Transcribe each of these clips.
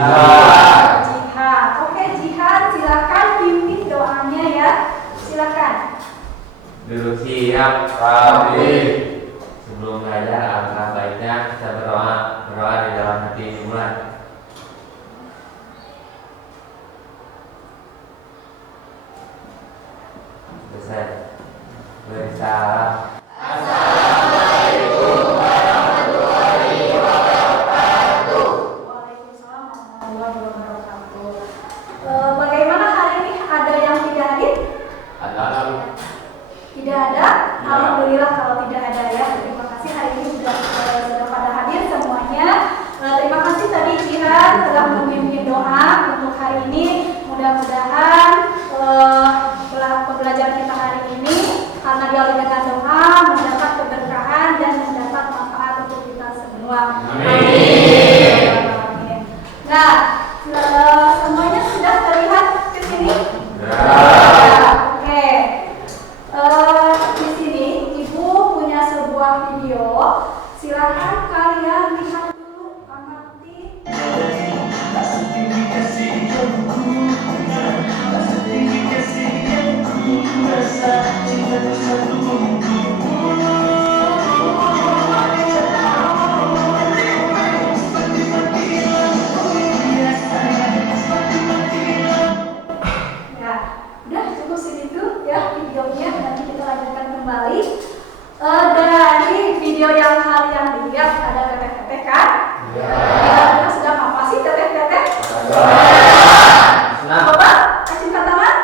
Jihad. Jihad. Oke, jihad, silakan pimpin doanya ya. Silakan. Duduk siap, rapi. Sebelum belajar, alangkah baiknya kita berdoa di dalam hati ini mulai. Selesai. Beri salam. Assalamualaikum warahmatullahi wabarakatuh. Waalaikumsalam warahmatullahi wabarakatuh. Bagaimana hari ini? Ada yang tidak hadir? Ada. Tidak ada? Alhamdulillah kalau tidak ada ya. Terima kasih hari ini sudah pada hadir semuanya. Terima kasih tadi Jihan telah memimpin doa untuk hari ini. Mudah-mudahan pembelajaran kita hari ini karena diawali dengan doa mendapat keberkahan dan mendapat manfaat untuk kita semua. Amin. Nah, semuanya sudah terlihat ke sini? Oke. Di sini Ibu punya sebuah video. Silakan kalian lihat dulu, amati. Ya, udah cukup segitu ya videonya. Nanti kita lanjutkan kembali. Dari video yang kalian lihat ada teteh-teteh kan? Ya. Kita sedang apa sih teteh-teteh? Senang. Apa? Acungkan tangan?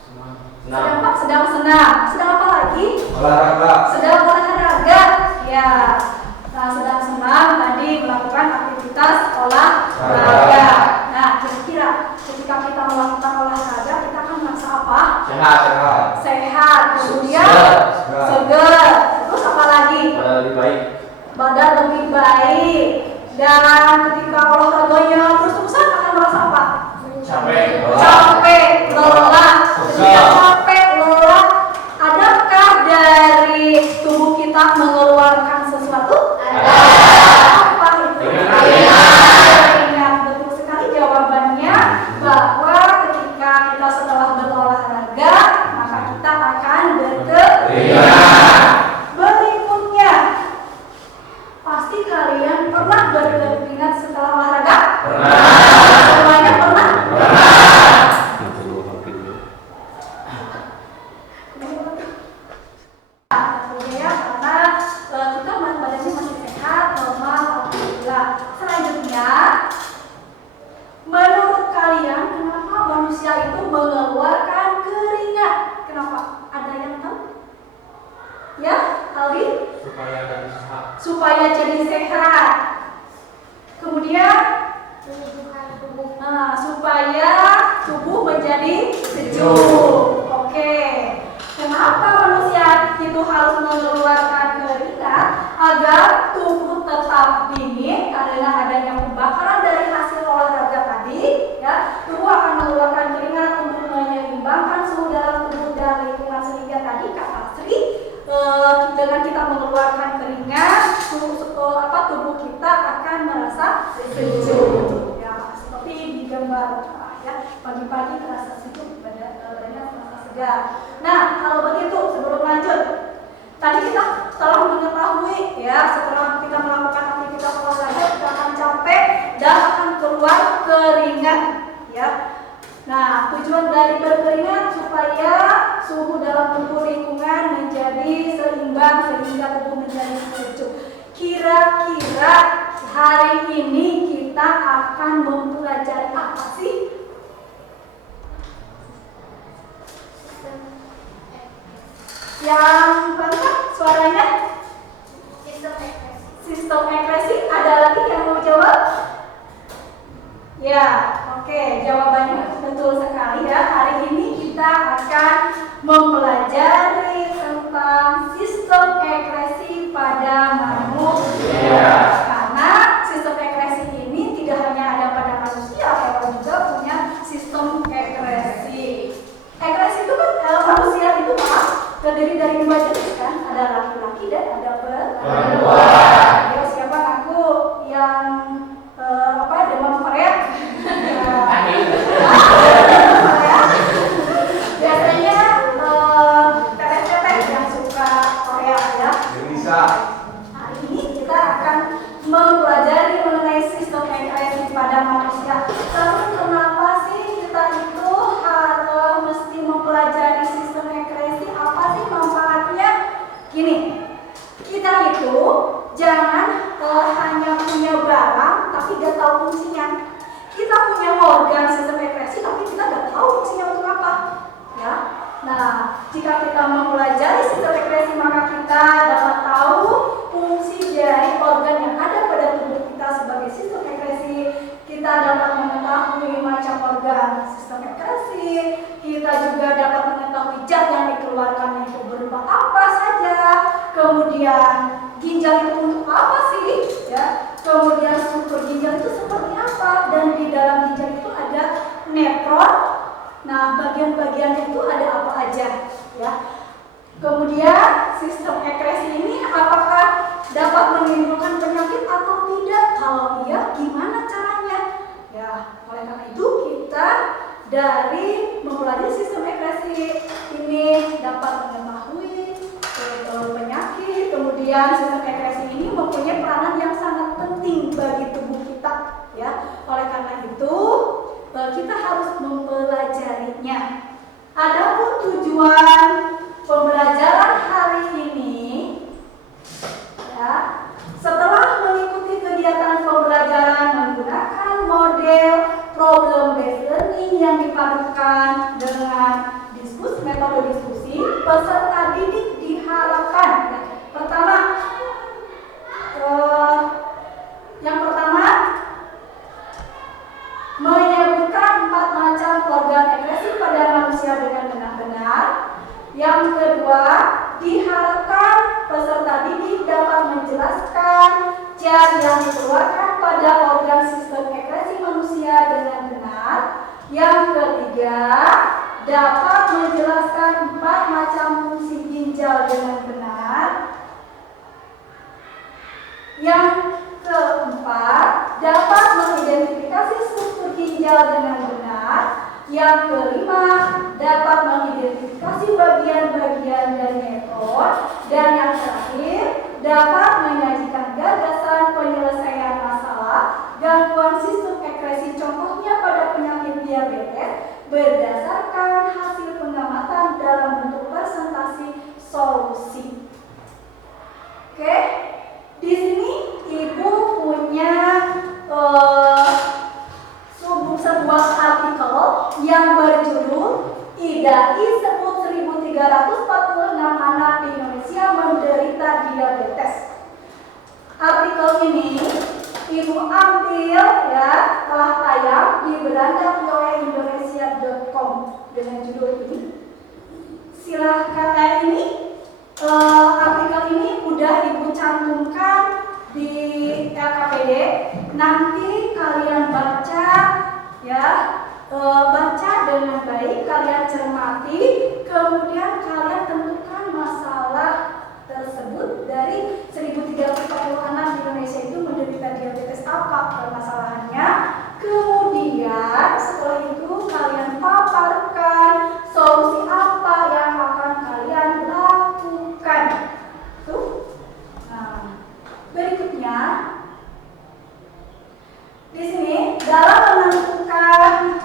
Senang. Sedang apa? Sedang senang. Sedang apa lagi? Olahraga. Sedang olahraga. Ya. Nah, sedang senang tadi melakukan aktivitas olahraga. Nah, kira-kira ketika kita melakukan olahraga kita akan merasa apa? Sehat. Sehat. Kemudian segar. Terus apa lagi? Lebih baik. Badan lebih baik. Dan ketika olahraganya terus-terusan akan merasa apa? Capek, lelah. Ketika capek, lelah, adakah dari tubuh kita mengeluarkan sesuatu? Ada. Apa itu? Keringat. Betul sekali jawabannya bahwa ketika kita setelah berolahraga maka kita akan berkeringat. Berikutnya, pasti kalian pernah berkeringat setelah olahraga? Pernah. Semuanya pernah? Ya, karena kita badannya masih sehat, normal, alhamdulillah. Selanjutnya, menurut kalian kenapa manusia itu mengeluarkan keringat? Kenapa? Ada yang tahu? Ya, Aldi? Supaya jadi sehat. Kemudian, supaya tubuh menjadi sejuk. Oke. Kenapa manusia itu harus mengeluarkan keringat? Agar tubuh tetap dingin karena adanya pembakaran dari hasil olahraga tadi, ya. Tubuh akan mengeluarkan keringat untuk menyeimbangkan suhu dalam tubuh dan lingkungan sehingga tadi kata Sri, dengan kita mengeluarkan keringat, tubuh kita akan merasa sejuk. Ya, seperti di gambar ya, pagi-pagi terasa sejuk, badannya terasa segar. Nah, kalau begitu sebelum lanjut, tadi kita telah mengetahui ya, setelah kita melakukan aktivitas olahraga kita akan capek dan akan keluar keringat ya. Nah, tujuan dari berkeringat supaya suhu dalam tubuh lingkungan menjadi seimbang sehingga tubuh menjadi sejuk. Kira-kira hari ini kita akan mempelajari apa sih? Yang lengkap suaranya? Sistem ekspresi. Ada lagi yang mau jawab? Ya, oke, jawabannya betul sekali ya. Hari ini kita akan mempelajari tentang sistem ekspresi pada manusia. Karena sistem ekspresi ini tidak hanya ada pada manusia, hewan juga punya sistem ekspresi. Ekspresi itu kan manusia itu terdiri dari dua jenis kan, ada laki-laki dan ada perempuan. Ya, siapa ngaku yang demam korea? Jangan hanya punya barang tapi gak tahu fungsinya. Kita punya organ sistem ekskresi tapi kita gak tahu fungsinya untuk apa. Ya. Nah, jika kita mempelajari sistem ekskresi maka kita dapat tahu fungsi dari organ yang ada pada tubuh kita sebagai sistem ekskresi. Kita dapat mengetahui macam organ sistem ekskresi. Kita juga dapat mengetahui zat yang dikeluarkan itu berupa apa saja. Kemudian ginjal itu untuk apa sih? Ya. Kemudian struktur ginjal itu seperti apa? Dan di dalam ginjal itu ada nefron. Nah, bagian-bagian itu ada apa aja? Ya. Kemudian sistem ekskresi ini apakah dapat menimbulkan penyakit atau tidak? Kalau iya, gimana caranya? Ya, oleh karena itu kita dari mempelajari sistem ekskresi ini dapat mengetahui penyakit. Kemudian sistem ekskresi ini mempunyai peranan yang sangat penting bagi tubuh kita. Ya, oleh karena itu kita harus mempelajarinya. Adapun tujuan pembelajaran hari ini, ya, setelah mengikuti kegiatan pembelajaran menggunakan model problem based learning yang dipadukan dengan metode diskusi, peserta didik diharapkan ya, yang pertama menyebutkan 4 macam organ ekskresi pada manusia dengan benar-benar. Yang kedua, diharapkan peserta didik dapat menjelaskan zat yang dikeluarkan pada organ sistem ekskresi manusia dengan benar. Yang ketiga, dapat menjelaskan 4 macam fungsi ginjal dengan benar. Yang keempat, dapat mengidentifikasi struktur ginjal dengan benar. Yang kelima, dapat mengidentifikasi bagian-bagian dari nefron. Dan yang terakhir, dapat menyajikan gagasan penyelesaian masalah gangguan sistem ekskresi, contohnya pada penyakit diabetes, berdasarkan hasil pengamatan dalam bentuk presentasi solusi. Oke, di sini Ibu punya sebuah artikel yang berjudul IDAI sebut 1346 anak di Indonesia menderita diabetes. Artikel ini Ibu ambil ya, telah tayang di beranda.indonesia.com dengan judul ini. Silahkan artikel ini udah Ibu cantumkan di LKPD. Nanti kalian baca ya, baca dengan baik, kalian cermati, kemudian kalian tentukan masalah tersebut dari 1346 di Indonesia itu menderita diabetes, apa permasalahannya. Kemudian setelah itu kalian paparkan solusi apa yang akan kalian lakukan. Tuh. Nah, berikutnya di sini dalam menentukan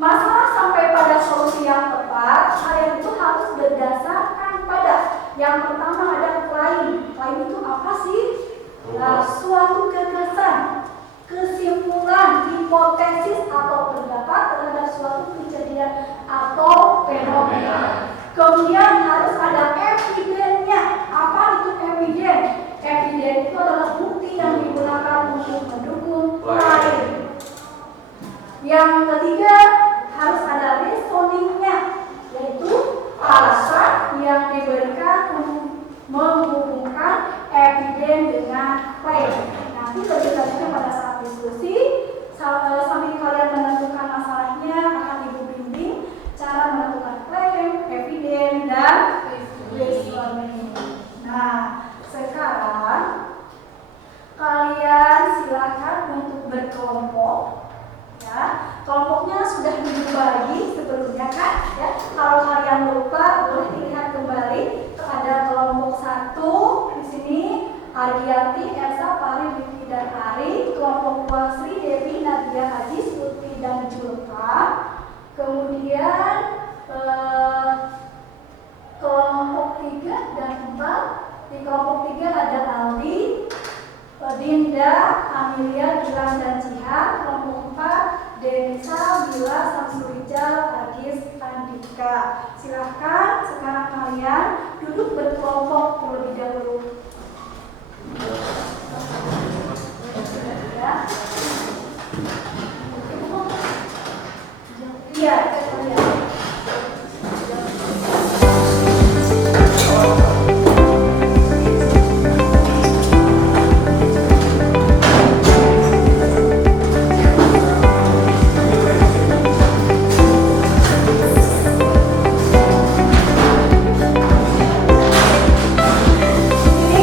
masalah sampai pada solusi yang tepat, kalian itu harus berdasarkan pada yang pertama ada klaim. Klaim itu apa sih? Nah, suatu gagasan, kesimpulan, hipotesis atau pendapat terhadap suatu kejadian atau fenomena. Kemudian harus ada evidennya. Apa itu eviden? Eviden itu adalah bukti yang digunakan untuk mendukung klaim. Yang ketiga, harus ada reasoningnya, yaitu alasan yang diberikan untuk menghubungkan eviden dengan klaim. Nanti lebih lanjutnya pada saat diskusi, sambil kalian menentukan masalahnya akan Ibu bimbing cara menentukan klaim, eviden, dan reasoning. Nah, sekarang kalian silakan untuk berkelompok. Ya, kelompoknya sudah dibagi sebelumnya kan? Ya, kalau kalian lupa boleh dilihat kembali. Ada kelompok 1 di sini Argianti, Elsa, Pari, Vivi, dan Ari. Kelompok 2 Sri, Devi, Nadia, Haji, Suti, dan Julka. Kemudian kelompok 3 dan 4 Di kelompok 3 ada Aldi, Dinda, Amelia, Gilang, dan Jihan. Kelompok 4 Denisa, Mila, Samsurijal, Agis, Andika. Silahkan sekarang kalian duduk berkelompok terlebih dahulu. Ya. Iya, kalian. Ini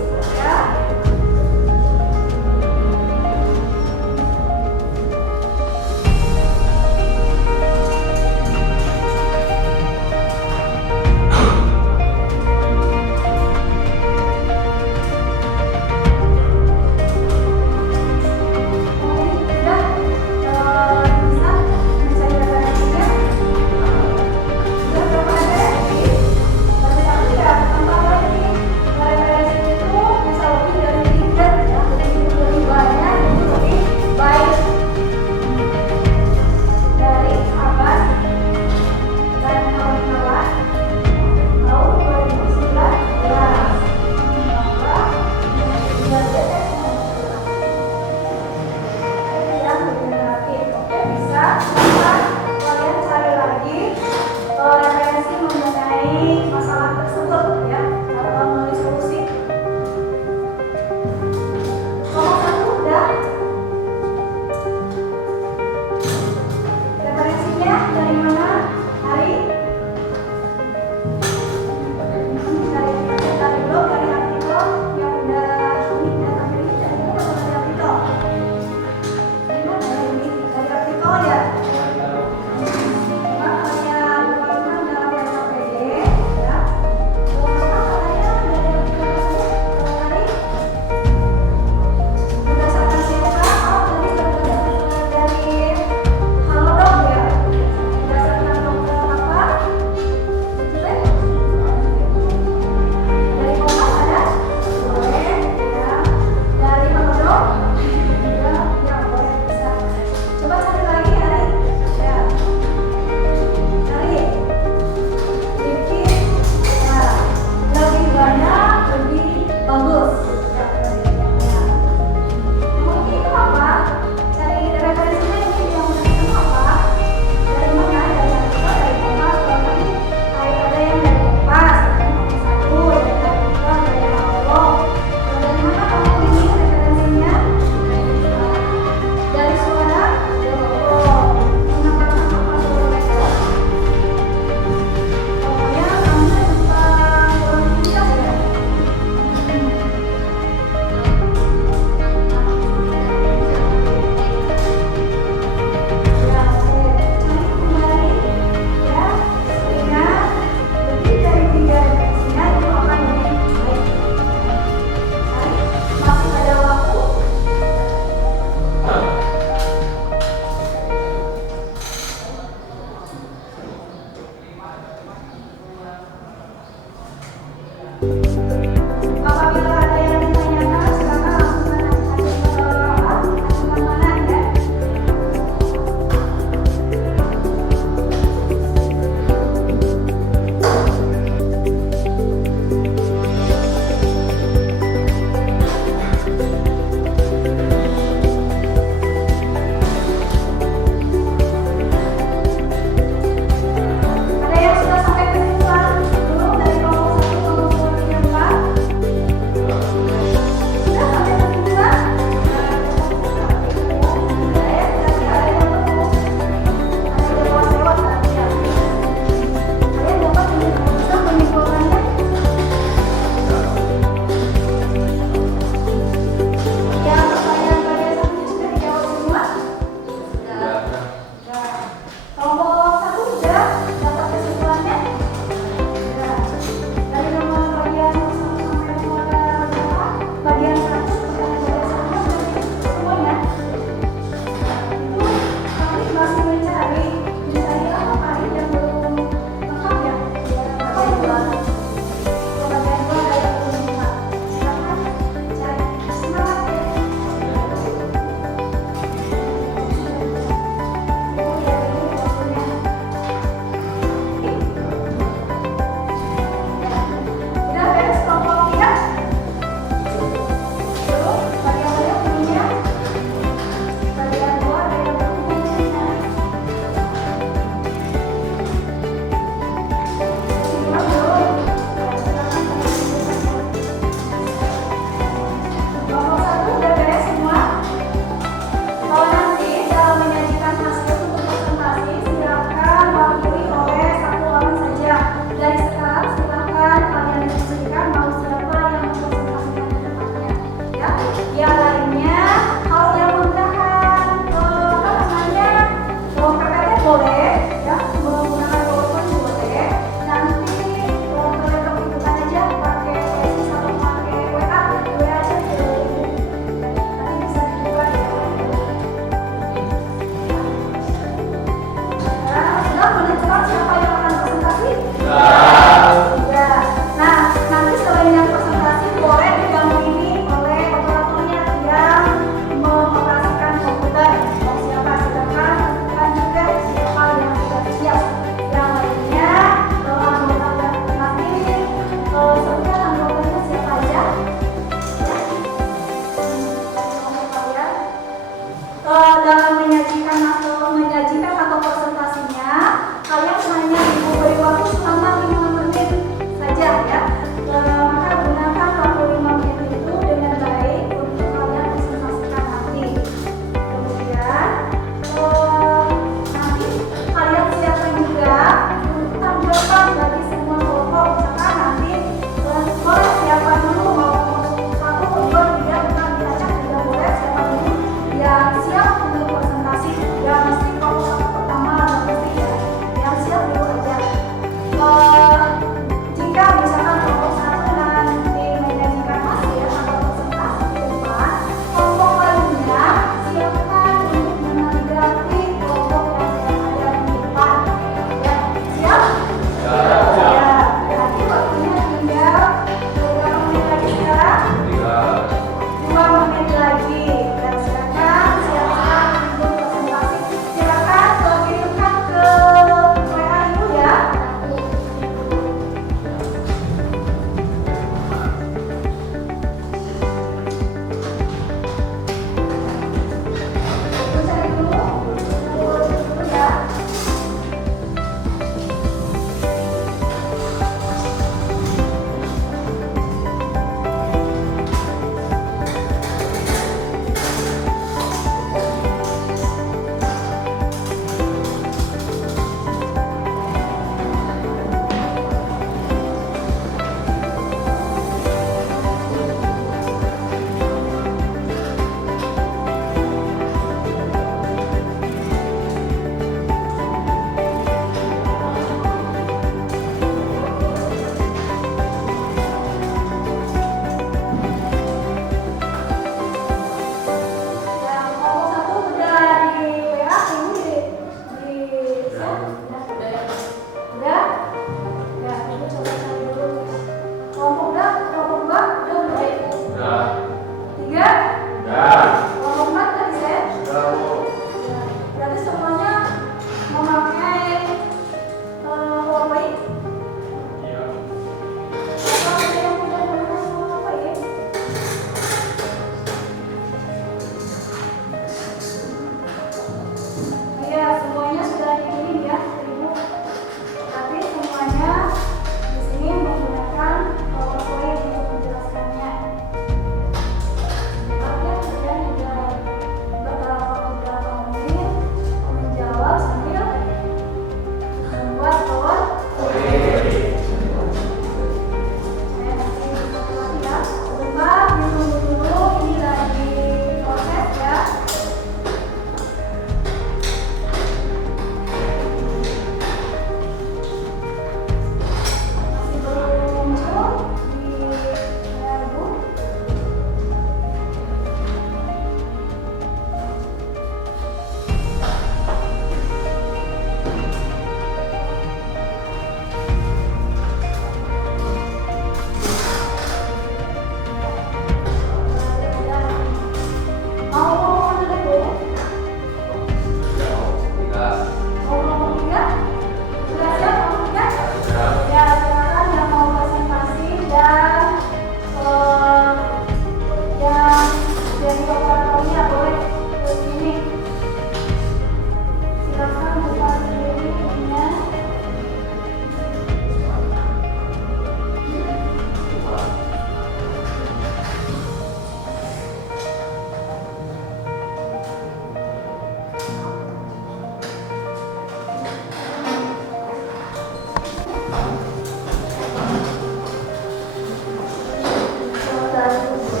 dalam tubuh.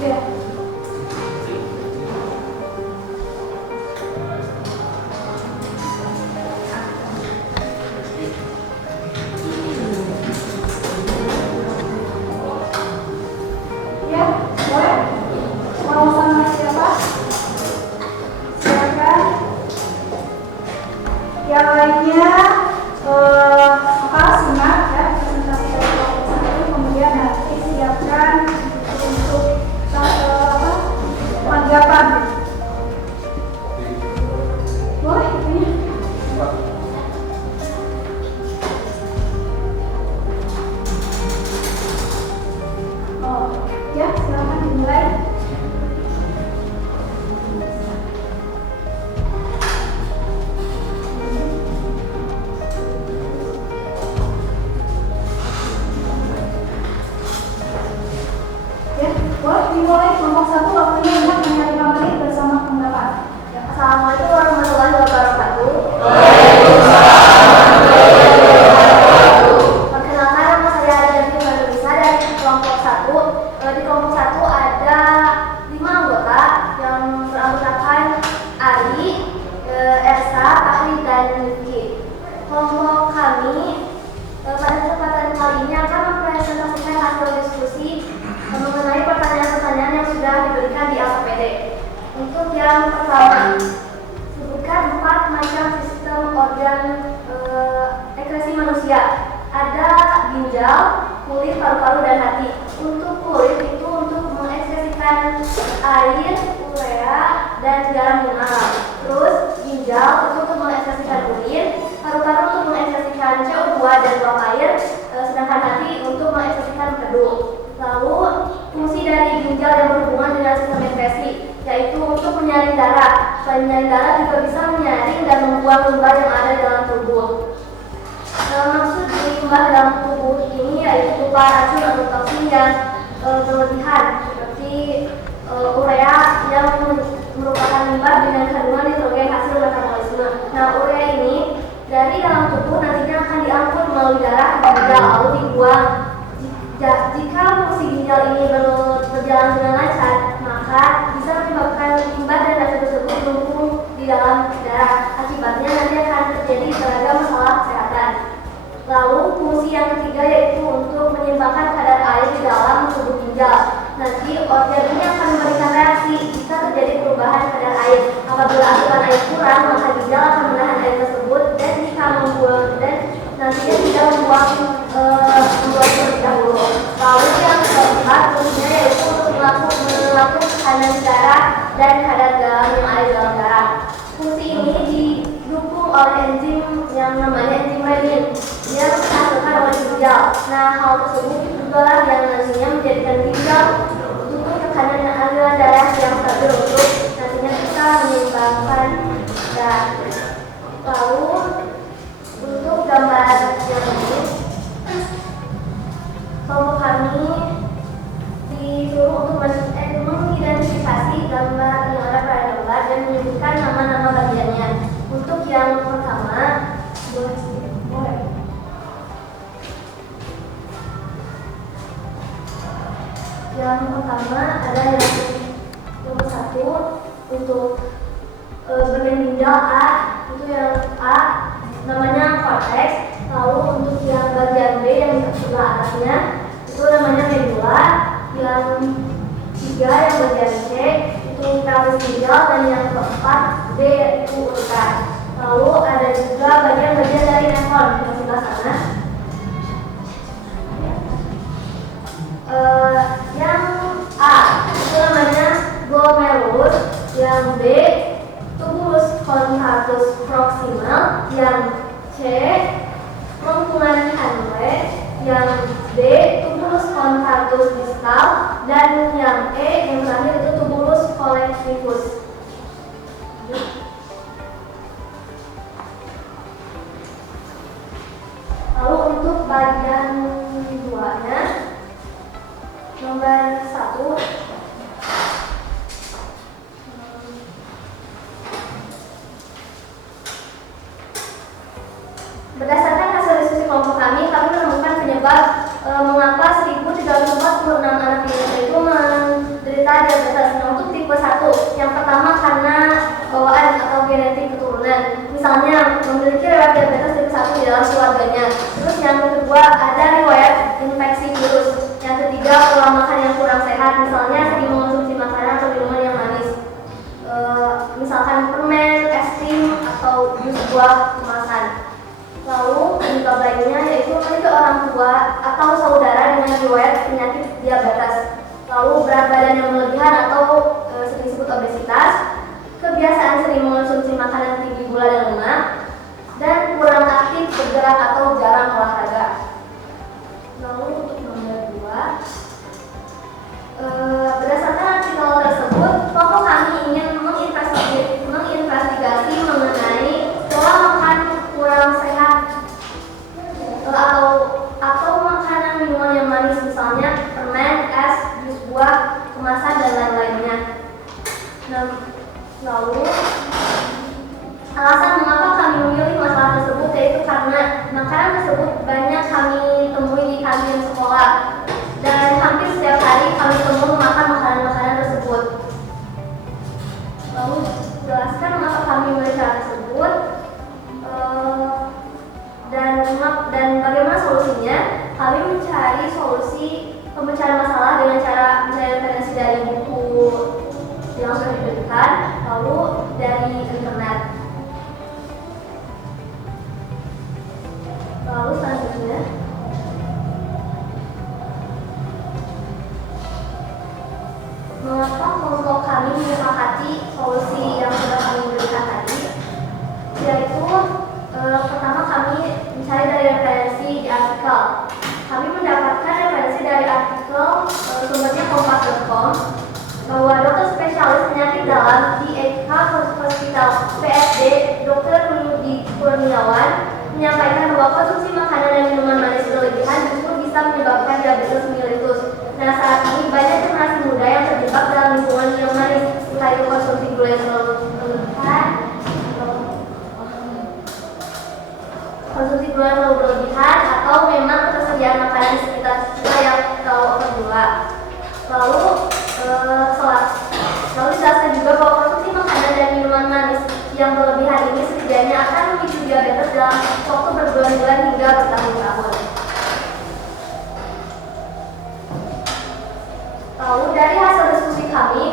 Ya. Ya, boleh. Mau sama siapa? Silakan. Yang lainnya simak ya presentasi dari kelompok satu, kemudian nanti siapkan untuk tanggapan. Boleh ini. Oh, ya silakan dimulai. Boleh dimulai kelompok satu, waktunya untuk hanya 5 menit bersama pendapat. Ya, Assalamualaikum warahmatullahi wabarakatuh. Perkenalkan, nama saya Adrianti Manurisa dari kelompok 1. Di kelompok 1 ada 5 anggota yang beranggotakan Ari, Ersa, Fahri, dan Rifki. Kelompok kami pada kesempatan kali ini akan mempresentasikan hasil diskusi mengenai pertanyaan-pertanyaan yang sudah diberikan di LKPD. Untuk yang pertama, sebutkan 4 macam sistem organ ekskresi manusia. Ada ginjal, kulit, paru-paru, dan hati. Untuk kulit itu untuk mengekskresikan air, urea, dan garam mineral. Terus ginjal itu untuk mengekskresikan urin, paru-paru untuk mengekskresikan CO2 dan uap air, sedangkan hati untuk mengekskresikan empedu. Lalu fungsi dari ginjal yang berhubungan dengan sistem ekskresi, yaitu untuk menyaring darah. Selain menyaring darah juga bisa menyaring dan membuang limbah yang ada di dalam tubuh. Maksud dari limbah dalam tubuh ini yaitu berupa racun atau toksin yang berlebihan, seperti urea yang merupakan limbah dengan kandungan nitrogen hasil metabolisme. Nah, urea ini dari dalam tubuh nantinya akan diangkut melalui darah ke ginjal lalu dibuang. Jika fungsi ginjal ini berjalan dengan lancar, maka bisa menyebabkan limbah dan racun tersebut menumpuk di dalam darah. Akibatnya nanti akan terjadi beragam masalah kesehatan. Lalu fungsi yang ketiga yaitu untuk menyeimbangkan kadar air di dalam tubuh ginjal. Nanti organ ini akan memberikan reaksi jika terjadi perubahan kadar air. Apabila asupan air kurang, maka ginjal akan menahan air tersebut dan jika membuang dan nantinya tidak membuang terlebih dahulu. Lalu yang keempat fungsinya yaitu untuk melakukan tekanan darah dan kadar garam yang ada di dalam darah. Fungsi ini didukung oleh enzim yang namanya enzim renin. Dia menghasilkan oleh ginjal. Nah, hal tersebut juga lah yang nantinya menjadikan ginjal untuk tekanan aliran darah yang stabil untuk nantinya bisa menyeimbangkan darah. Lalu untuk gambar yang ini, kelompok kami disuruh untuk mengidentifikasi gambar yang ada pada gambar dan menyebutkan nama-nama bagiannya. Untuk yang pertama, boleh. Yang pertama ada yang nomor 1 untuk bagian ginjal A, itu yang A namanya cortex. Lalu untuk yang bagian B yang di sebelah atasnya itu namanya medula. Yang 3 yang bagian C itu pelvis ginjal, dan yang keempat D itu ureter. Lalu ada juga bagian-bagian dari nefron yang sebelah sana. Yang A itu namanya glomerulus, yang B tubulus contractus proximal, yang C lengkungan Henle, yang D tubulus contractus distal, dan yang E yang terakhir itu tubulus collectivus. Lalu untuk bagian duanya, nomor 1 berdasarkan hasil diskusi kelompok kami menemukan penyebab mengapa 10.346 anak di Indonesia misalnya memiliki riwayat diabetes tipe 1 di dalam keluarganya. Terus yang kedua ada riwayat infeksi virus. Yang ketiga pola makan yang kurang sehat, misalnya sering mengonsumsi makanan atau minuman yang manis, misalkan permen, es krim atau jus buah kemasan. Lalu penyebab lainnya yaitu memiliki orang tua atau saudara dengan riwayat penyakit diabetes, lalu berat badan yang berlebihan atau sering disebut obesitas, kebiasaan sering mengonsumsi makanan tinggi gula dan lemak, dan kurang aktif bergerak atau jarang olahraga. Lalu untuk nomor 2, berdasarkan artikel tersebut, kelompok kami ingin menginvestigasi mengenai pola makan kurang sehat atau makanan minuman yang manis, misalnya permen, es, jus buah kemasan dan lain-lainnya. Lalu alasan mengapa kami memilih masalah tersebut yaitu karena makanan tersebut banyak kami temui di kantin sekolah dan hampir setiap hari kami temui makan makanan-makanan tersebut. Lalu jelaskan mengapa kami memilih cara tersebut dan bagaimana solusinya. Kami mencari solusi pemecahan masalah dengan cara mencari referensi dari buku yang sudah diberikan, lalu dari internet. Lalu selanjutnya, mengapa kelompok kami menyepakati solusi yang sudah kami berikan tadi, yaitu pertama kami mencari dari referensi di artikel. Kami mendapatkan referensi dari artikel sumbernya kompas.com bahwa dokter spesialis penyakit dalam di Eka Hospital PSD Dr. Budi Kurniawan menyampaikan bahwa konsumsi makanan dan minuman manis berlebihan justru bisa menyebabkan diabetes mellitus. Nah, saat ini banyak generasi muda yang terjebak dalam lingkungan yang manis, entah itu konsumsi gula yang terlalu berlebihan atau memang ketersediaan makanan di sekitar kita yang terlalu overgula. Lalu dijelaskan juga bahwa konsumsi makanan dan minuman manis yang berlebihan ini setidaknya akan memicu diabetes dalam waktu berbulan-bulan hingga bertahun-tahun. Lalu dari hasil diskusi kami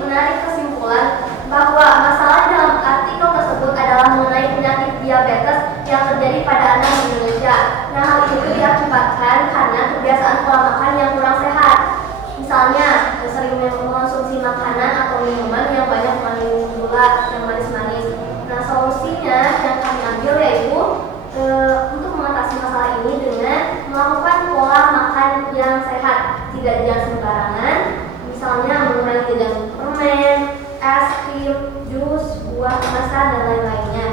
menarik kesimpulan bahwa masalah dalam artikel tersebut adalah mengenai penyakit diabetes yang terjadi pada anak di Indonesia. Nah, hal itu diakibatkan karena kebiasaan pola makan yang kurang sehat. Misalnya, sering mengonsumsi makanan atau minuman yang banyak mengandung gula yang manis-manis. Nah, solusinya yang kami ambil yaitu untuk mengatasi masalah ini dengan melakukan pola makan yang sehat, tidak jajan sembarangan, misalnya mengurangi jajan permen, es krim, jus, buah kemasan dan lain-lainnya.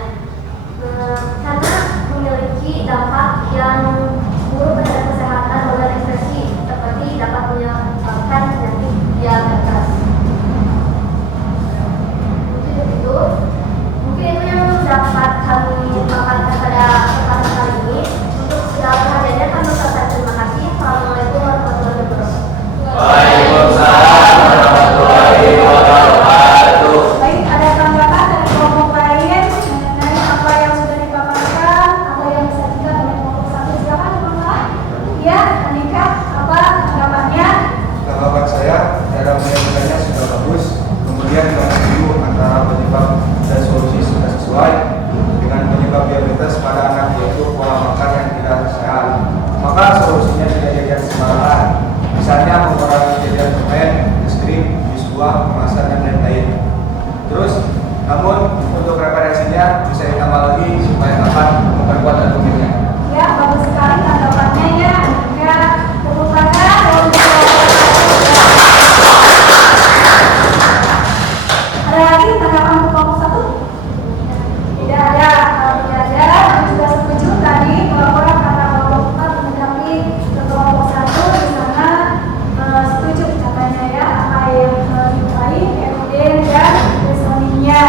Karena memiliki dampak yang buruk terhadap kesehatan organ ekspresi, seperti dapat menyebabkan penyakit diabetes. Mungkin itu yang dapat kami paparkan pada kesempatan kali ini. Untuk segala perhatiannya kami ucapkan terima kasih. Assalamualaikum warahmatullahi wabarakatuh. Waalaikumsalam warahmatullahi wabarakatuh. Baik, ada tanggapan dari kelompok lain mengenai apa yang sudah dipaparkan atau yang bisa juga dari kelompok 1? Silakan kelompok. Ya, Anika, apa tanggapannya? Tanggapan saya, cara menyampaikannya sudah bagus. Kemudian yang setuju antara penyebab dan solusi sudah sesuai dengan penyebab diabetes pada anak, yaitu pola makan yang tidak sehat. Maka solusinya tidak jajan sembarangan. Misalnya mengurangi jajan permen, es krim, jus buah, kemasan dan lain-lain. Terus, namun untuk referensinya bisa ditambah lagi supaya dapat memperkuat argumennya. Ya, bagus sekali tanggapannya ya, Anika. Tepuk tangan. Ada lagi tanggapan untuk kelompok 1? Tidak ada. Kalau tidak ada, kami juga setuju tadi bahwa kata kelompok 4 menanggapi ke kelompok 1 di sana setuju katanya ya, apa yang disukai, kemudian dan reasoningnya.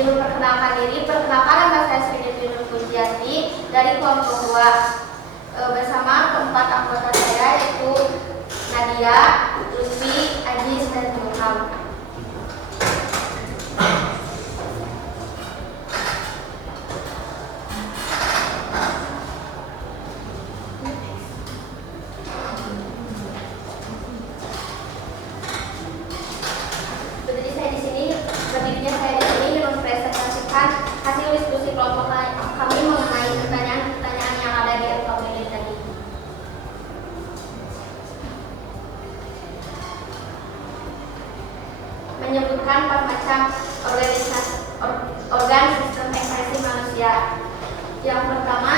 Izin memperkenalkan diri, perkenalkan nama saya Sri Dewi Nurjati dari kelompok 2 bersama keempat anggota saya yaitu Nadia, Lutfi, Ajis, dan Ilham. Berdirinya saya di sini mempresentasikan hasil diskusi kelompok kami mengenai pertanyaan-pertanyaan yang ada di LKPD tadi. Menyebutkan 4 macam organ sistem ekspresi manusia. Yang pertama,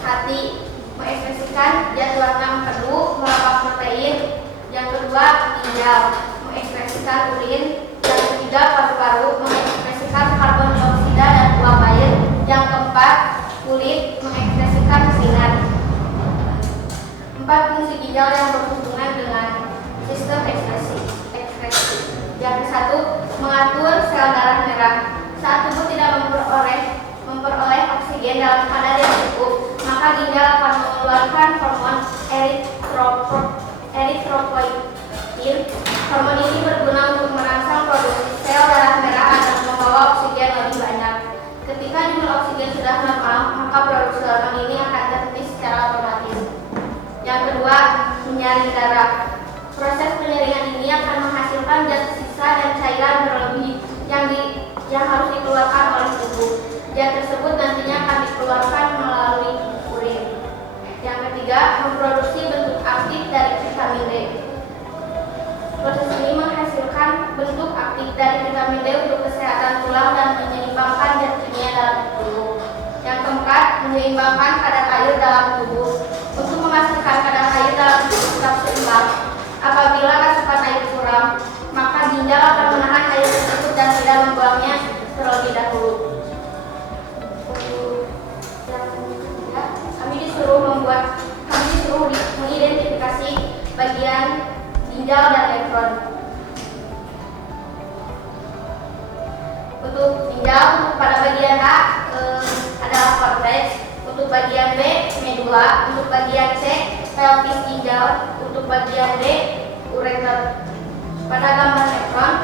hati, mengekspresikan zat warna empedu, melapang protein. Yang kedua, ginjal, mengekspresikan urin. Yang ketiga, paru-paru, mengekspresikan karbon dioksida dan uap air. Yang keempat, kulit, mengekspresikan sinar. 4 fungsi ginjal yang berhubungan dengan sistem ekspresi. Yang ke-1, mengatur sel darah merah. Saat tubuh tidak memperoleh oksigen dalam kadar yang cukup, maka ginjal akan mengeluarkan hormon eritropoietin. Hormon ini berguna untuk merangsang produksi sel darah merah agar membawa oksigen lebih banyak. Ketika jumlah oksigen sudah normal, maka produksi hormon ini akan terhenti secara otomatis. Yang kedua, menyaring darah. Proses penyaringan ini akan menghasilkan zat sisa dan cairan berlebih yang harus dikeluarkan oleh tubuh. Zat tersebut nantinya akan dikeluarkan melalui urin. Yang ketiga, memproduksi bentuk aktif dari vitamin D. Proses ini menghasilkan bentuk aktif dari vitamin D untuk kesehatan tulang dan menyeimbangkan zat kimia dalam tubuh. Yang keempat, menyeimbangkan kadar air dalam tubuh. Untuk memastikan kadar air dalam tubuh tetap seimbang, apabila asupan air kurang, maka ginjal akan menahan air tersebut dan tidak membuangnya terlebih dahulu. Yang ketiga, kami disuruh mengidentifikasi bagian ginjal dan nefron. Untuk ginjal, pada bagian A adalah korteks, untuk bagian B medula, untuk bagian C pelvis ginjal, untuk bagian D ureter. Pada gambar nefron,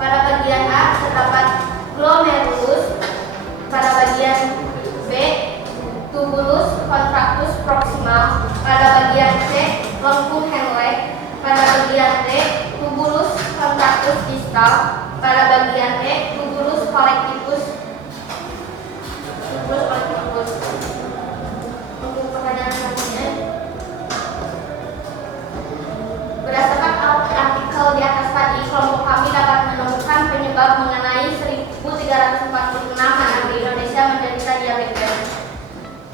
pada bagian A terdapat glomerulus, pada bagian B tubulus contractus proximal, pada bagian C lengkung Henle, pada bagian D tubulus contractus distal, pada bagian E tubulus collectivus. Untuk pertanyaan selanjutnya, berdasarkan artikel di atas tadi, kelompok kami dapat menemukan penyebab mengenai 1.346 anak di Indonesia menderita diabetes.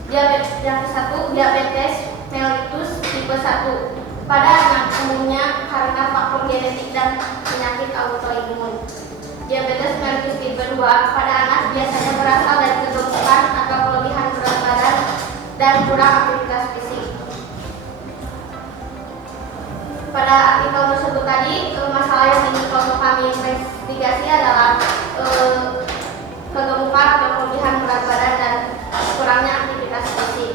Yang ke-1, diabetes mellitus tipe 1. Pada anak umumnya karena faktor genetik dan penyakit autoimun. Diabetes mellitus tipe 2 pada anak biasanya berasal dari kegemukan atau kelebihan berat badan dan kurang aktivitas fisik. Pada artikel tersebut tadi, masalah yang ingin kelompok kami investigasi adalah kegemukan atau kelebihan berat badan dan kurangnya aktivitas fisik.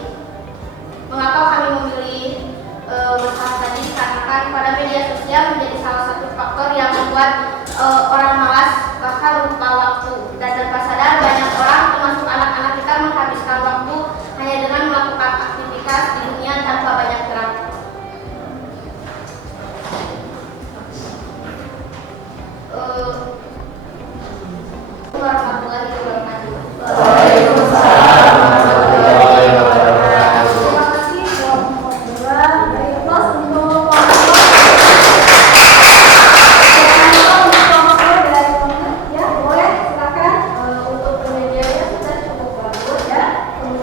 Mengapa kami memilih masalah tadi? Karena kan pada media sosial menjadi salah satu faktor yang membuat orang malas bahkan lupa waktu, dan tanpa sadar banyak orang termasuk anak-anak kita menghabiskan waktu hanya dengan melakukan aktivitas di dunia tanpa banyak gerak. Warahmatullahi wabarakatuh. Waalaikumsalam warahmatullahi wabarakatuh. Terima kasih kelompok 2 dari kelas untuk kelompok 2 dari kelompok ya boleh silakan. Untuk penyediaannya sudah cukup bagus ya. Kemudian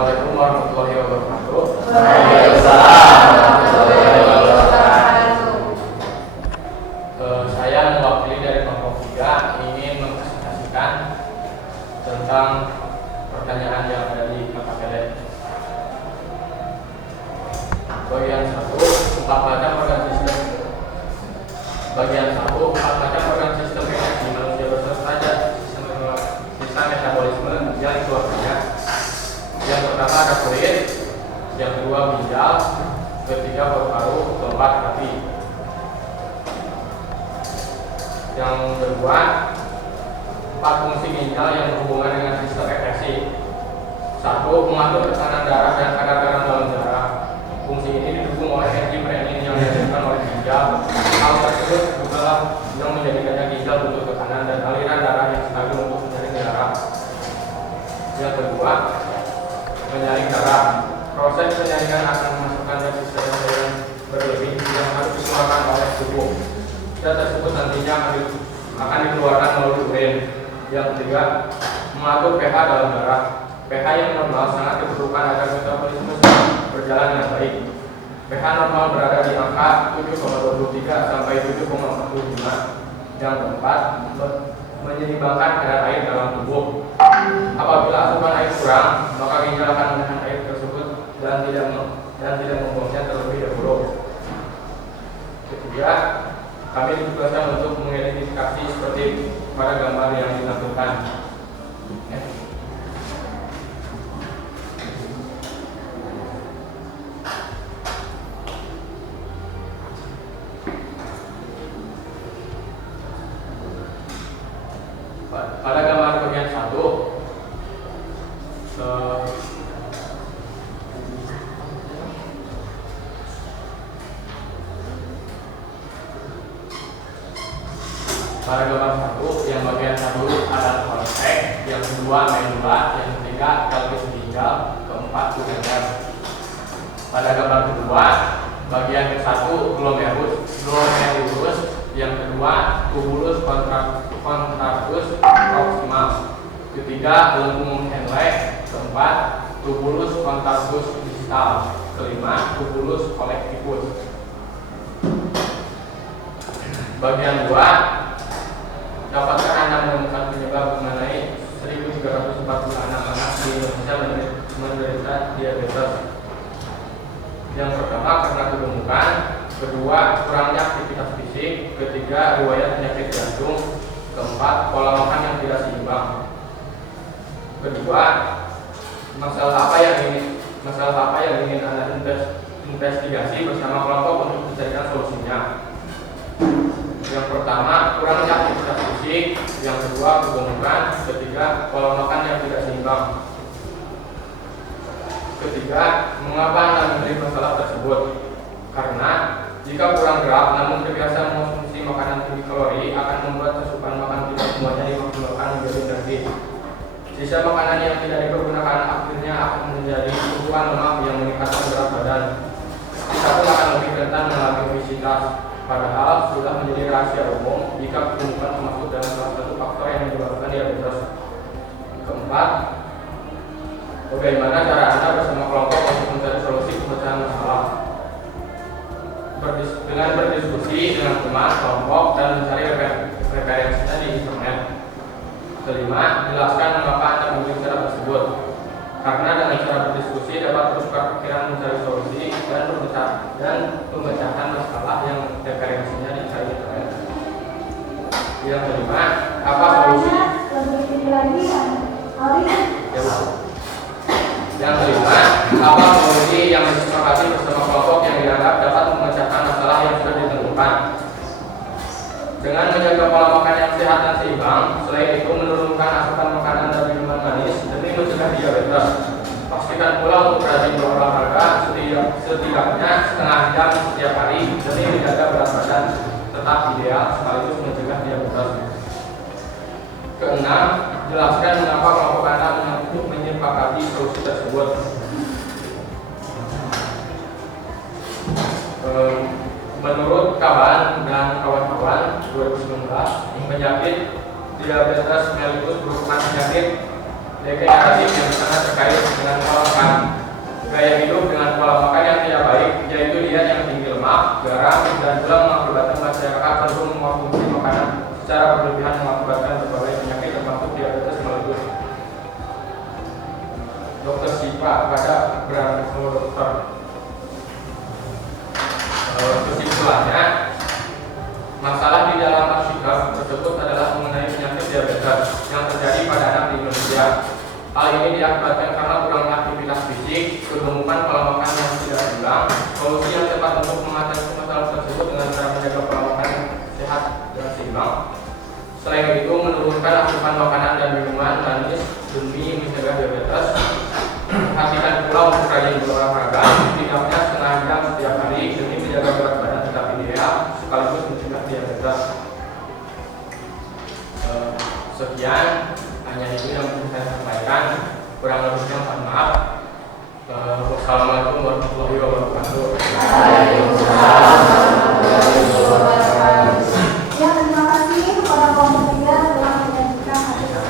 Assalamualaikum warahmatullahi wabarakatuh. Waalaikumsalam warahmatullahi wabarakatuh. Saya mewakili dari kelompok 3 ingin mempresentasikan tentang pertanyaan yang ada di KKPD. Bagian 1, 4 macam organ sistem. Bagian 1, 4 macam organ sistem energi manusia berserta sistem metabolisme yang dikeluarkannya. Yang pertama ada kulit, yang kedua ginjal, ketiga paru-paru, keempat hati. Yang kedua, 4 fungsi ginjal yang berhubungan dengan sistem ekskresi. 1. Mengatur tekanan darah dan kadar garam dalam darah. Fungsi ini didukung oleh enzim renin yang dihasilkan oleh ginjal. Hal tersebut juga yang menjadikannya ginjal butuh tekanan dan aliran darah yang stabil untuk menyaring darah. Yang kedua, menyaring darah. Proses penyaringan akan memasukkan resisten yang berlebih yang harus dikeluarkan oleh tubuh. Dan tersebut nantinya akan dikeluarkan melalui urin. Yang ketiga, mengatur pH dalam darah. pH yang normal sangat diperlukan agar metabolisme berjalan dengan baik. pH normal berada di angka 7,23 sampai 7,45. Yang keempat, menyeimbangkan kadar air dalam tubuh. Apabila asupan air kurang, maka ginjal akan menahan air tersebut dan tidak membuangnya terlebih dahulu. Ketiga, kami ditugaskan untuk mengidentifikasi seperti pada gambar yang ditampilkan. Pada gambar bagian 1, pada gambar 1 yang bagian 1 adalah korsek, yang kedua medula, yang ketiga pelvis ginjal, keempat glomerulus. Pada gambar kedua bagian 1 glomerulus, yang kedua tubulus contractus proximal, ketiga lengkung Henle, keempat tubulus contractus distal, kelima tubulus collectivus. Bagian 2, dapatkan Anda menemukan penyebab mengenai 1.346 anak di Indonesia menderita diabetes. Yang pertama karena kegemukan, kedua kurangnya aktivitas fisik, ketiga riwayat penyakit jantung, keempat pola makan yang tidak seimbang. Kedua, masalah apa yang ingin Anda investigasi bersama kelompok untuk mencarikan solusinya. Yang pertama, kurangnya aktivitas fisik, yang kedua kegemukan, ketiga pola makan yang tidak seimbang. Ketiga, mengapa Anda memilih masalah tersebut? Karena jika kurang gerak namun terbiasa mengonsumsi makanan tinggi kalori akan membuat asupan makan kita semuanya dimaksimalkan menjadi energi. Sisa makanan yang tidak dipergunakan akhirnya akan menjadi tumpukan lemak yang meningkatkan berat badan. Kita pun akan lebih rentan mengalami obesitas. Padahal sudah menjadi rahasia umum jika kegemukan termasuk dalam salah satu faktor yang menyebabkan diabetes. Keempat, bagaimana cara Anda bersama kelompok untuk mencari solusi pemecahan masalah? Dengan berdiskusi dengan teman, kelompok, dan mencari referensinya di internet. Kelima, jelaskan mengapa Anda memilih cara tersebut. Karena dengan cara berdiskusi dapat bertukar pikiran mencari solusi dan pemecahan masalah yang referensinya dicari di internet. Yang kelima, apa solusi? Yang kelima, apa solusi yang disepakati bersama kelompok yang dianggap dapat memecahkan masalah yang sudah ditentukan? Dengan menjaga pola makan yang sehat dan seimbang, selain itu menurunkan asupan makanan dan minuman manis demi mencegah diabetes. Pastikan pula untuk rajin berolahraga setidaknya setengah jam setiap hari demi menjaga berat badan tetap ideal sekaligus mencegah diabetes. Keenam, jelaskan mengapa kelompok Anda menyepakati solusi tersebut. Menurut Kaban dan kawan-kawan 2019, penyakit diabetes mellitus merupakan penyakit degeneratif yang sangat terkait dengan pola makan. Gaya hidup dengan pola makan yang tidak baik, yaitu diet yang tinggi lemak, garam, dan gula mengakibatkan masyarakat cenderung mengkonsumsi makanan secara berlebihan mengakibatkan berbagai penyakit termasuk diabetes mellitus. Dokter Sipa pada berarti dokter. Kesimpulannya, masalah di dalam artikel tersebut adalah mengenai penyakit diabetes yang terjadi pada anak di Indonesia. Hal ini diakibatkan karena kurangnya aktivitas fisik, kegemukan pola makan yang tidak seimbang. Solusi yang tepat untuk mengatasi masalah tersebut dengan cara menjaga pola makan yang sehat dan seimbang. Selain itu, menurunkan asupan makanan dan minuman manis demi mencegah diabetes. Perhatikan pula untuk rajin berolahraga, setidaknya setengah jam setiap hari demi menjaga berat badan tetap ideal sekaligus mencegah diabetes. Sekian, hanya itu yang bisa saya sampaikan. Kurang lebihnya mohon maaf. Wassalamualaikum warahmatullahi wabarakatuh. Waalaikumsalam warahmatullahi wabarakatuh. Ya, terima kasih kepada kelompok 3 telah menyajikan hasil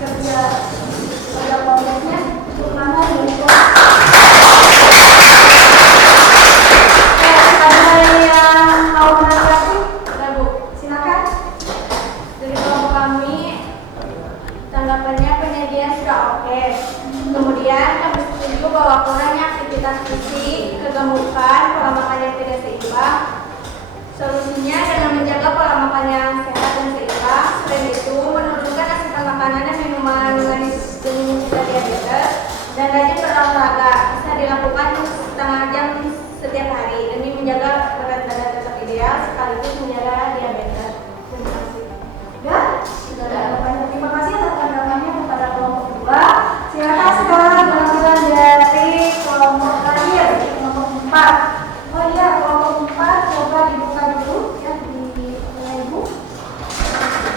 kerja pada kelompoknya, terutama dari ada yang mau menanggapi? Ada Bu, silakan. Dari kelompok kami, tanggapannya penyajian sudah oke. Kemudian kami setuju bahwa kurangnya aktivitas fisik, kegemukan, pola makan yang tidak seimbang. Solusinya dengan menjaga pola makan yang sehat dan seimbang. Selain itu, menurunkan asupan makanan dan minuman manis demi mencegah diabetes, dan rajin berolahraga bisa dilakukan setengah jam setiap hari demi menjaga berat badan tetap ideal sekaligus menjaga diabetes. Terima kasih. Ya, sudah ada tanggapan. Terima kasih atas tanggapannya kepada kelompok 2. Silakan sekarang penampilan dari kelompok terakhir, kelompok 4. Oh iya, kelompok 4 coba dibuka dulu ya di Ibu.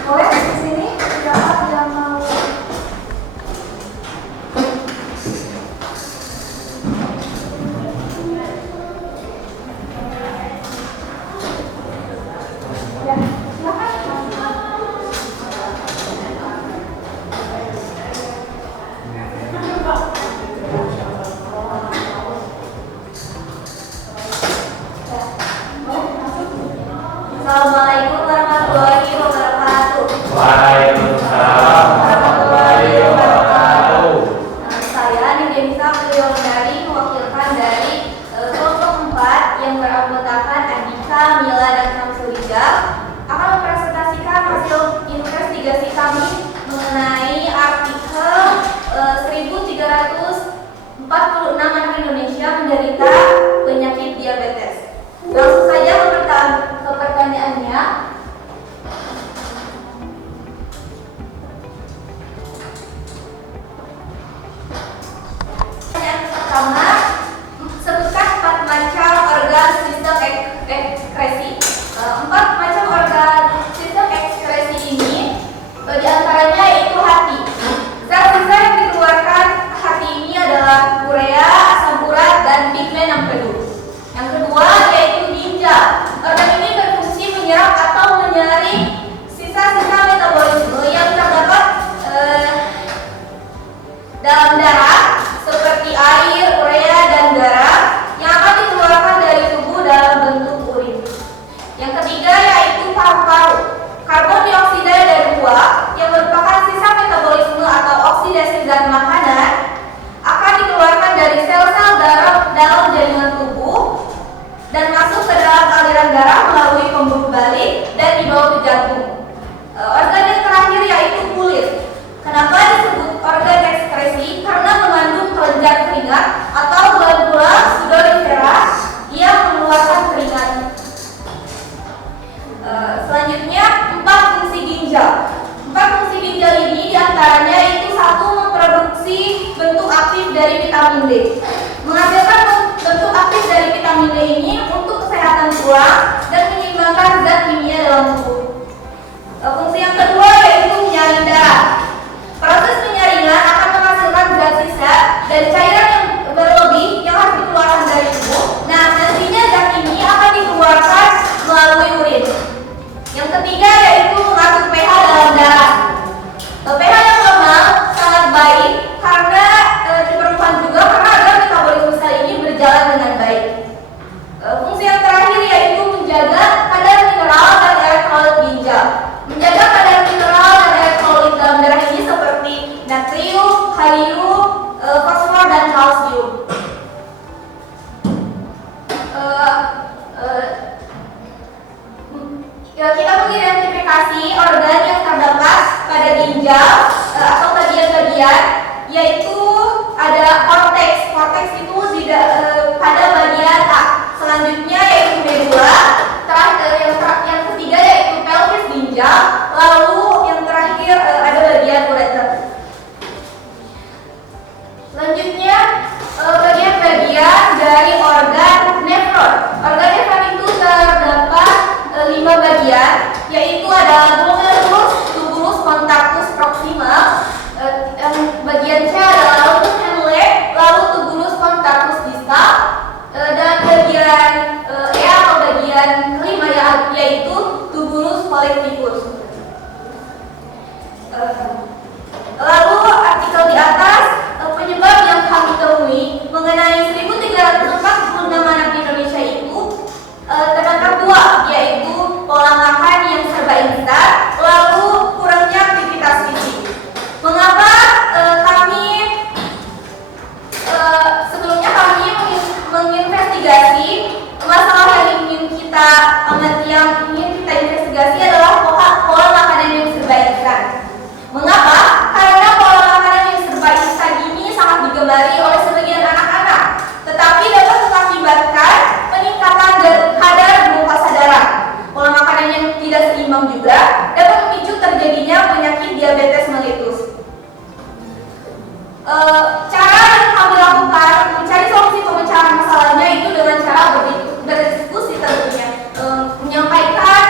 Boleh di sini siapa yang mau? Ya, silakan. Assalamualaikum warahmatullahi wabarakatuh. Waalaikumsalam warahmatullahi wabarakatuh. Saya Nidemisa Priyolandari, mewakilkan dari kelompok 4 yang beranggotakan Andika, Mila, dan Samsulija, akan mempresentasikan hasil investigasi kami mengenai artikel 1346 anak Indonesia menderita penyakit diabetes. Langsung saja ke pertanyaannya. Pertanyaan pertama, sebutkan 4 macam organ sistem ekskresi. 4 macam organ sistem ekskresi ini diantaranya yaitu hati. Zat-zat yang dikeluarkan hati ini adalah urea, asam urat, dan pigmen empedu. Yang kedua yaitu ginjal. Organ ini berfungsi menyerap atau menyaring sisa-sisa metabolisme yang terdapat dalam darah seperti air, urea, dan garam yang akan dikeluarkan dari tubuh dalam bentuk urin. Yang ketiga yaitu paru-paru. Karbon dioksida dari buah yang merupakan sisa metabolisme atau oksidasi zat makanan akan dikeluarkan dari sel-sel dalam jaringan tubuh dan masuk ke dalam aliran darah melalui pembuluh balik dan dibawa ke jantung. Organ yang terakhir yaitu kulit. Kenapa disebut organ ekskresi? Karena mengandung kelenjar keringat atau glandula sudorifera yang mengeluarkan keringat. Selanjutnya 4 fungsi ginjal. 4 fungsi ginjal ini diantaranya itu 1. Memproduksi bentuk aktif dari vitamin D. Menghasilkan bentuk aktif dari vitamin D ini untuk kesehatan tulang dan menyeimbangkan zat kimia dalam tubuh. Fungsi yang kedua yaitu menyaring darah. Proses penyaringan akan menghasilkan zat sisa dari cairan yang berlebih yang harus dikeluarkan dari tubuh. Nah, nantinya zat ini akan dikeluarkan melalui urin. Yang ketiga yaitu mengatur pH dalam darah. pH yang normal ginjal atau bagian-bagian, yaitu ada korteks. Korteks itu pada bagian A. Selanjutnya yaitu medula. Yang ketiga yaitu pelvis ginjal. Lalu yang terakhir ada bagian ureter. Selanjutnya bagian-bagian dari organ nefron. Organ nefron itu terdapat 5 bagian, yaitu ada glomerulus, tubulus, contactus proximal. Bagian C adalah lobus annulae, lalu tubulus contactus distal, dan bagian E atau bagian kelima yaitu tubulus polypus. Lalu artikel di atas penyebab yang kami temui mengenai 1346 anak di Indonesia itu terdapat 2, yaitu pola makan yang serba instan, lalu kurangnya aktivitas fisik. Mengapa sebelumnya kami menginvestigasi masalah yang ingin kita investigasi adalah pola makanan yang serba instan. Mengapa? Karena pola makanan yang serba instan ini sangat digemari oleh sebagian anak-anak, tetapi dapat mengakibatkan peningkatan kadar glukosa darah. Pola makanan yang tidak seimbang juga dapat memicu terjadinya penyakit diabetes mellitus. Cara yang kami lakukan mencari solusi pemecahan masalahnya itu dengan cara berdiskusi tentunya, menyampaikan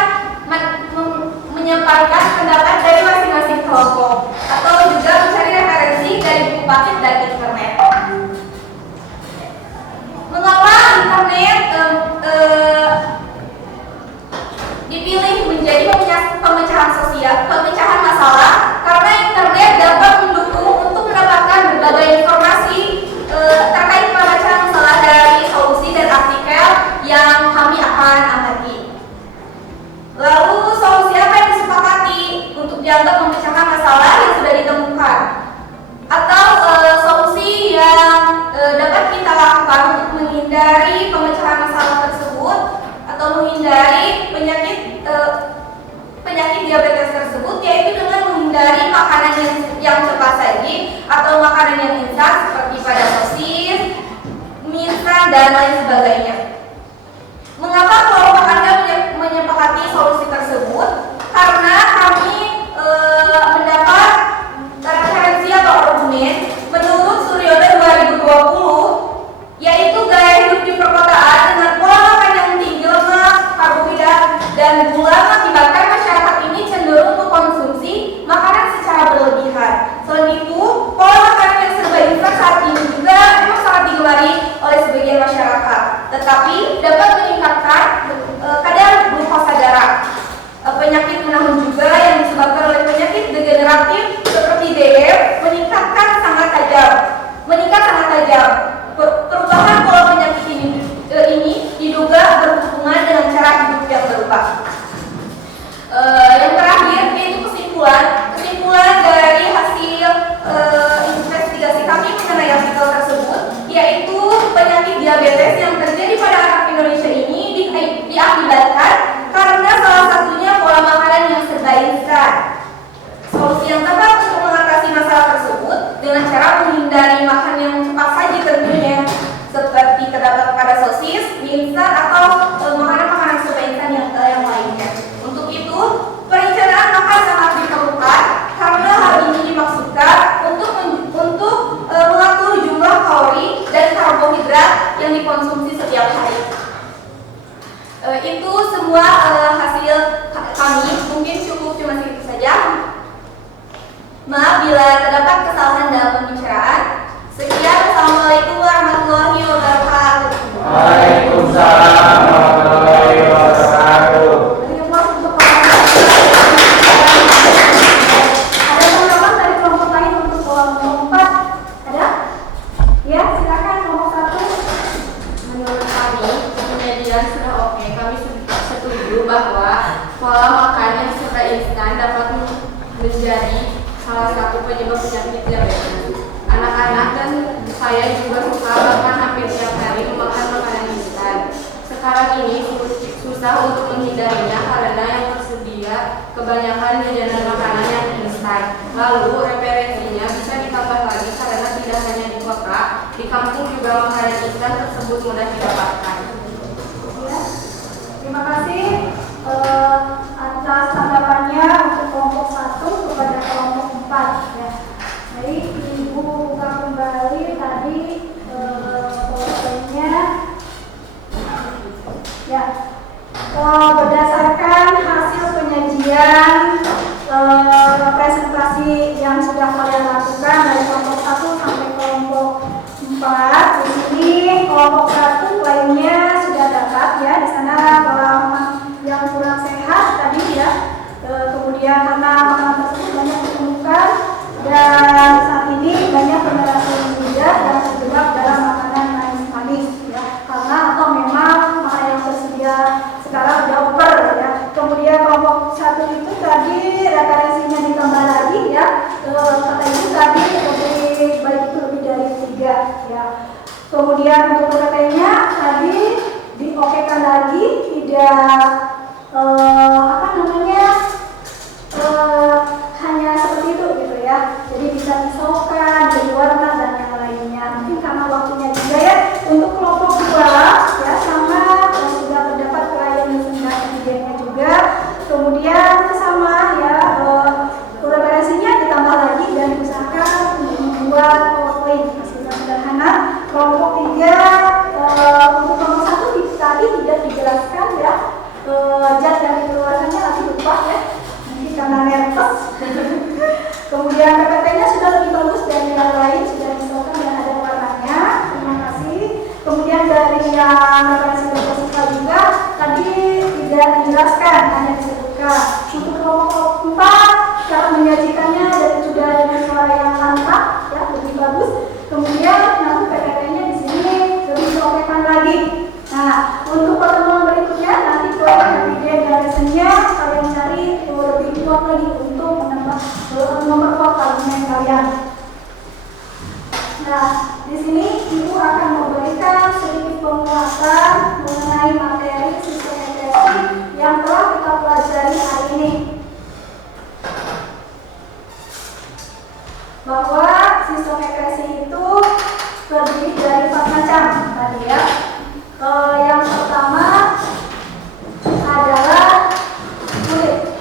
pendapat dari masing-masing kelompok, atau juga mencari referensi dari buku paket dan internet. Mengapa internet dipilih menjadi pemecahan masalah? Karena internet dapat mendukung untuk mendapatkan berbagai informasi terkait pemecahan masalah dari solusi dan artikel yang kami akan amati. Lalu solusi apa yang disepakati untuk dianggap pemecahan masalah yang sudah ditemukan? Atau solusi yang dapat kita lakukan untuk menghindari pemecahan masalah tersebut atau menghindari penyakit diabetes tersebut, yaitu dengan menghindari makanan yang cepat saji atau makanan yang instan seperti pada sosis, mie instan, dan lain sebagainya. Mengapa kelompok Anda menyepakati solusi tersebut? Karena kami mendapat referensi atau argumen menurut Suryono 2020, yaitu gaya hidup di perkotaan dengan pola makan yang tinggi lemak, karbohidrat, dan gula mengakibatkan masyarakat ini cenderung mengkonsumsi makanan secara berlebihan. Selain itu, pola makanan yang serba instan saat ini juga memang sangat digemari oleh sebagian masyarakat, tetapi dapat meningkatkan kadar glukosa darah. Penyakit menaun juga yang disebabkan oleh penyakit degeneratif seperti DF meningkat sangat tajam. Perubahan pola penyakit ini diduga berhubungan dengan cara hidup yang berubah. Yang terakhir yaitu kesimpulan dari hasil investigasi kami mengenai artikel tersebut, yaitu penyakit diabetes yang terjadi pada anak Indonesia ini diakibatkan karena salah satunya pola makanan yang serba instan. Solusi yang tepat untuk mengatasi masalah tersebut dengan cara menghindari makan yang cepat saji tentunya, seperti terdapat pada sosis, mie instan, atau makanan-makanan serba instan yang lainnya. Untuk itu, perencanaan makan sangat diperlukan karena hal ini dimaksudkan untuk mengatur jumlah kalori dan karbohidrat yang dikonsumsi setiap hari. Itu semua hasil kami, mungkin cuma segitu saja. Maaf bila terdapat kesalahan dalam pembicaraan. Sekian, Assalamualaikum warahmatullahi wabarakatuh. Waalaikumsalam warahmatullahi wabarakatuh. Ada pendapat dari kelompok lain untuk kelompok 4? Ada? Ya, silakan kelompok 1. Menurut kami, penyajian sudah oke. Kami setuju bahwa pola makan yang serba instan dapat menjadi salah satu penyebab penyakit diabetes. Anak-anak dan saya juga suka bahkan hampir tiap hari memakan makanan instan. Sekarang ini susah untuk menghindarinya karena yang tersedia kebanyakan jajanan makanan yang instan. instan. Lalu referensinya bisa ditambah lagi karena tidak hanya di kota, di kampung juga makanan instan tersebut mudah didapatkan. Ya, terima kasih atas tanggapannya untuk kelompok 1 kepada kelompok 4 ya. Jadi Ibu buka kembali tadi poinnya ya. Berdasarkan hasil penyajian presentasi yang sudah kalian lakukan dari kelompok 1 sampai kelompok 4, di sini kelompok 1 lainnya sudah dapat ya. Di sana kalau yang kurang sehat tadi ya, kemudian karena makanan tersebut banyak ditemukan dan saat ini banyak generasi muda yang terjebak dalam makanan manis ya, karena atau memang makanan yang tersedia sekarang udah over ya. Kemudian kelompok 1 itu tadi referensinya ditambah lagi ya, kata ibu tadi lebih baik itu lebih dari 3 ya. Kemudian untuk PPT-nya tadi diokekan lagi, tidak hanya seperti itu gitu ya. Jadi bisa disaukan, jadi warna dan yang lainnya. Mungkin karena waktunya juga ya. Untuk kelompok 2 ya sama sudah terdapat klien dan evidennya juga. Kemudian sama ya, referensinya ditambah lagi dan diusahakan membuat PowerPoint hasilnya sederhana. Kelompok 3 untuk kelompok 1 tadi tidak dijelaskan ya, zat yang dikeluarkannya nanti lupa ya, mungkin karena nervous. Kemudian PPT-nya sudah lebih bagus dari yang lain, sudah disaukan dan ada warnanya. Terima kasih. Kemudian dari yang referensi Jessica juga tadi tidak dijelaskan, hanya disebutkan. Untuk kelompok 4 cara menyajikannya dan sudah dengan suara yang lantang ya, lebih bagus. Kemudian nanti PPT-nya di sini lebih diokekan lagi. Nah, untuk pertemuan berikutnya nanti poin eviden dan resennya kalian cari lebih kuat lagi untuk menambah memperkuat argumen kalian. Nah, di sini ibu akan memberikan sedikit penguatan mengenai materi sistem ekspresi yang telah kita pelajari hari ini. Bahwa sistem ekspresi itu terdiri dari 4 macam tadi ya. Yang pertama adalah kulit.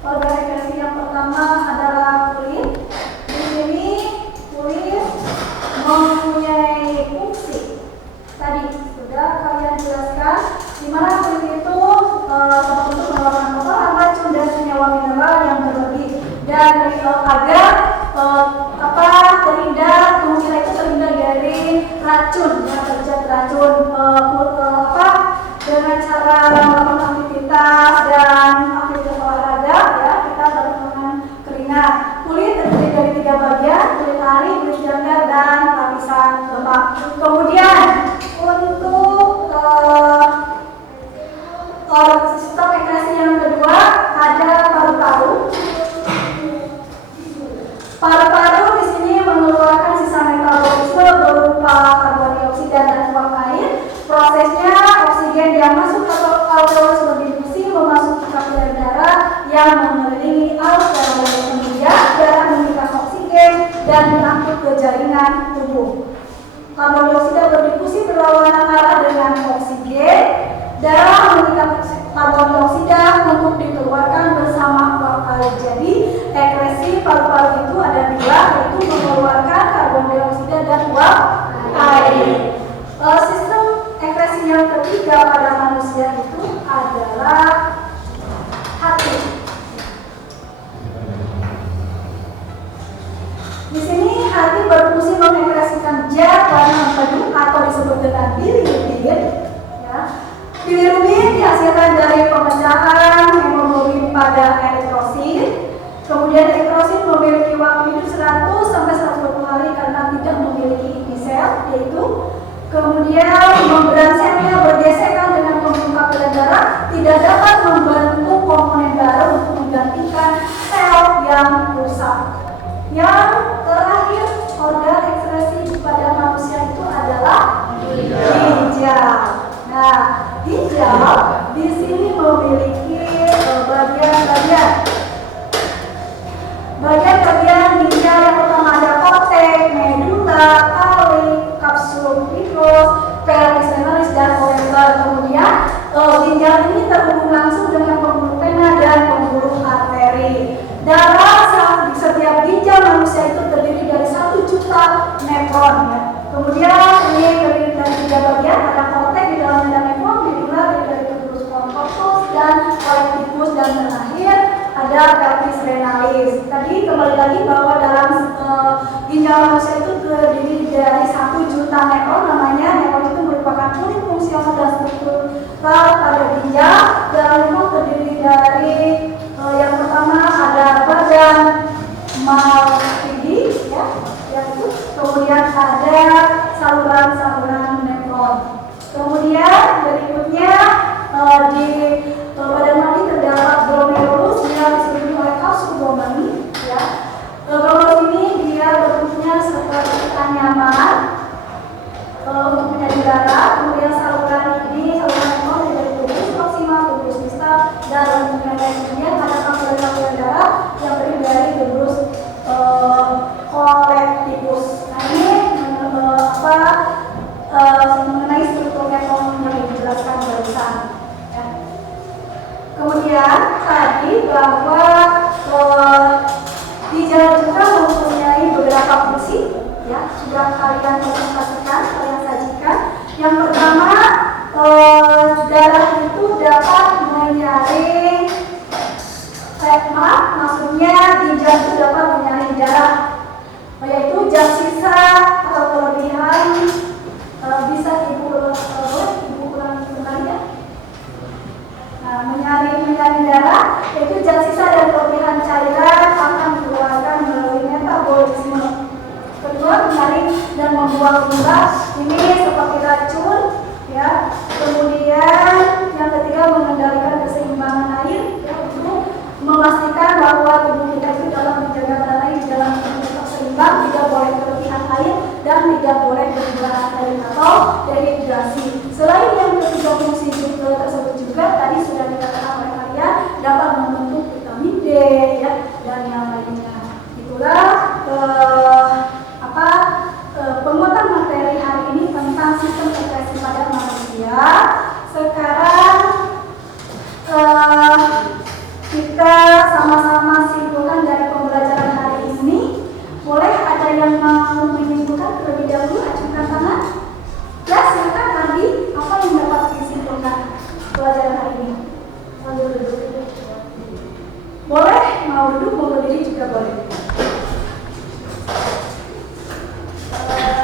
Organisasi yang pertama adalah kulit. Di sini kulit mempunyai fungsi. Tadi sudah kalian jelaskan di mana kulit itu terbentuk merupakan kotoran, racun dan senyawa mineral yang berlebih dan agar terhindar, kemungkinan itu terhindar dari racun yang terjadi racun dengan cara melakukan aktivitas dan aktivitas olahraga ya, kita dengan keringat. Kulit terdiri dari 3 bagian, kulit ari, kulit jangkar dan lapisan lemak. Kemudian untuk sistem ekspresi yang kedua ada paru-paru. Paru-paru di sini mengeluarkan sisa metabolisme berupa karbon dioksida dan uap air. Prosesnya oksigen yang masuk ke alveolus berdifusi memasuki kapiler darah yang mengelilingi alveolus, kemudian darah mengikat oksigen dan diangkut ke jaringan tubuh. Karbon dioksida berdifusi berlawanan arah dengan oksigen. Darah mengikat karbon dioksida untuk dikeluarkan bersama uap air. Jadi ekspresi paru-paru itu ada 2, yaitu mengeluarkan karbon dioksida dan uap air. Sistem ekspresi yang ketiga pada manusia itu adalah hati. Di sini hati berfungsi mengekspresikan zat warna empedu atau disebut dengan bilirubin. Ya. Bilirubin dihasilkan dari pemecahan hemoglobin pada eritrosit. Kemudian eritrosit memiliki waktu hidup 100 sampai 120 hari karena tidak memiliki inti sel, yaitu kemudian membran selnya bergesekan dengan pembukaan papilin darah tidak dapat membentuk komponen darah untuk menggantikan sel yang rusak. Yang terakhir, organ ekskresi pada manusia itu adalah ginjal. Nah, ginjal di sini memiliki bagian-bagian ginjal yang pertama ada korteks, medula, kali, kapsul vitreous, pelvis venalis dan ureter. Kemudian ginjal ini terhubung langsung dengan pembuluh vena dan pembuluh arteri. Darah di setiap ginjal manusia itu terdiri dari 1 juta nefron. Ya. Kemudian ini terdiri dari 3 bagian, ada korteks di dalamnya ada nefron, medula dari tubuh corpus dan kolektikus, dan terakhir ada pelvis venalis. Tadi kembali lagi bahwa dalam ginjal manusia itu terdiri dari 1 juta nefron. Namanya nefron itu merupakan unit fungsional dan struktural pada ginjal. Dan nefron terdiri dari yang pertama ada badan Malpighi, ya, yaitu kemudian ada saluran-saluran nefron. Kemudian berikutnya di badan mati terdapat glomerulus yang disebut oleh kapsul glomeruli. Ya. Glomerulus ini dia bentuknya seperti anyaman untuk menjadi darah. Kemudian saluran nefron dari tubuh proximal, tubuh distal, dan yang lainnya ada saluran darah yang terdiri dari tubuh kolektikus. Nah ini mengenai struktur nefron yang dijelaskan barusan. Ya. Kemudian tadi bahwa ginjal juga mempunyai beberapa fungsi, ya sudah kalian presentasikan, kalian sajikan. Yang pertama, darah itu dapat menyaring maksudnya ginjal itu dapat menyaring darah, yaitu zat sisa atau kelebihan bisa ibu ulang kembali ya. Nah, menyaring darah yaitu zat sisa dan kelebihan cairan akan dikeluarkan melalui metabolisme. Kedua, menyaring dan membuang limbah ini seperti racun, ya. Kemudian yang ketiga, mengendalikan keseimbangan air, ya, untuk memastikan bahwa tubuh kita itu dalam menjaga darah air dalam bentuk seimbang, tidak boleh kelebihan air dan tidak boleh berlebihan air atau dehidrasi. Selain yang ketiga fungsi tersebut juga tadi sudah dikatakan oleh kalian dapat membentuk vitamin D, ya, dan yang lainnya. Itulah penguatan materi hari ini tentang sistem ekskresi pada manusia. Sekarang kita sama-sama simpulkan dari pembelajaran hari ini. Boleh ada yang mau menyimpulkan terlebih dahulu? Ajukan tangan. Ya, silakan Andi. Apa yang dapat disimpulkan pelajaran hari ini? Boleh, mau duduk, mau berdiri juga boleh.